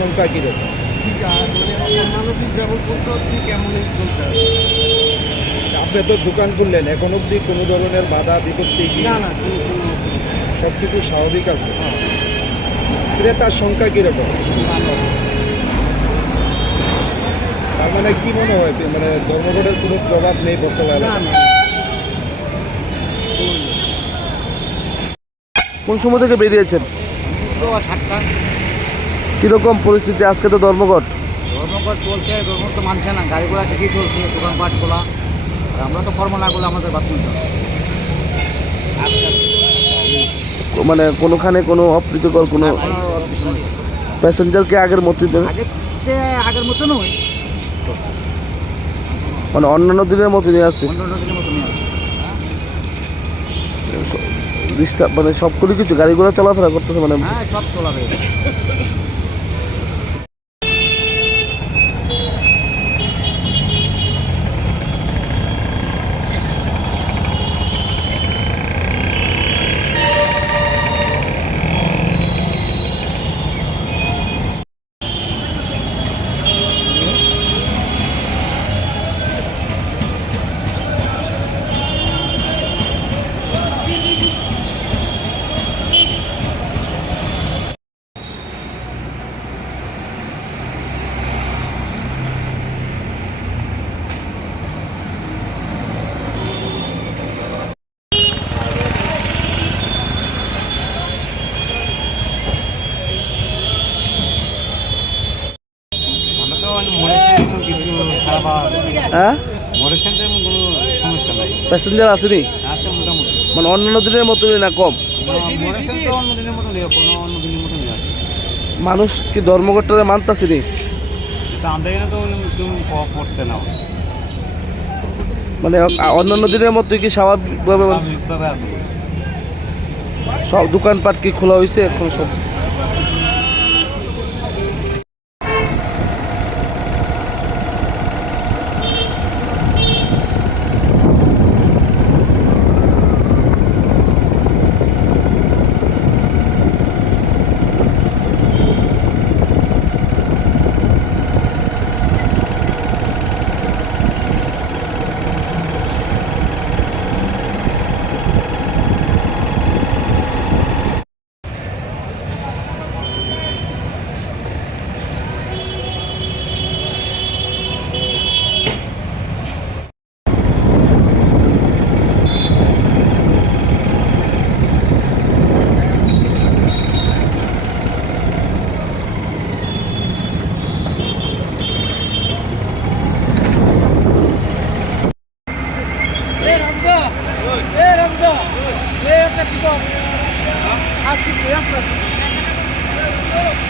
সংখ্যা কীরকম ঠিক মানে অন্যান্য দিন যেমন চলতো ঠিক এমনই চলতে আপনি তো দোকান খুললেন এখন অবধি কোনো ধরনের বাধা বিপত্তি না। সব কিছু স্বাভাবিক আছে? হ্যাঁ, ক্রেতার সংখ্যা কীরকম তার মানে কি মনে হয়? মানে ধর্মঘটের কোনো প্রভাব নেই বর্তমানে? কোন সময় থেকে বেরিয়েছেন? সাতটা কীরকম পরিস্থিতি? আজকে তো ধর্মঘট। ধর্মঘট চলছে ধর্মঘট তো মানছে না গাড়ি ঘোড়া ঠিকই চলছে দোকানপাট খোলা। আর আমরা তো কর্ম না করলে আমাদের বাথরুম চলছে মানে কোনোখানে কোনো অপ্রীতিকর কোনো প্যাসেঞ্জারকে আগের মতোই দেবে? আগে আগের মতো নয়। মানে অন্যান্য দিনের মতো নিয়ে আসছে। মতো মানে সবগুলো কিছু গাড়ি ঘোড়া চলাফেরা করতেছে মানে? হ্যাঁ সব তোলা হ্যাঁ প্যাসেঞ্জার আসেনি? মানে অন্যান্য দিনের মতোই না কম? মতো মতো মানুষ কি ধর্মঘটটা মানতাছিনি মানে অন্যান্য দিনের মতোই কি স্বাভাবিকভাবে সব দোকানপাট কি খোলা হয়েছে এখন সব Ei, Ramudão! Ei, Cachimbo! Ah, 50? Ah, 50?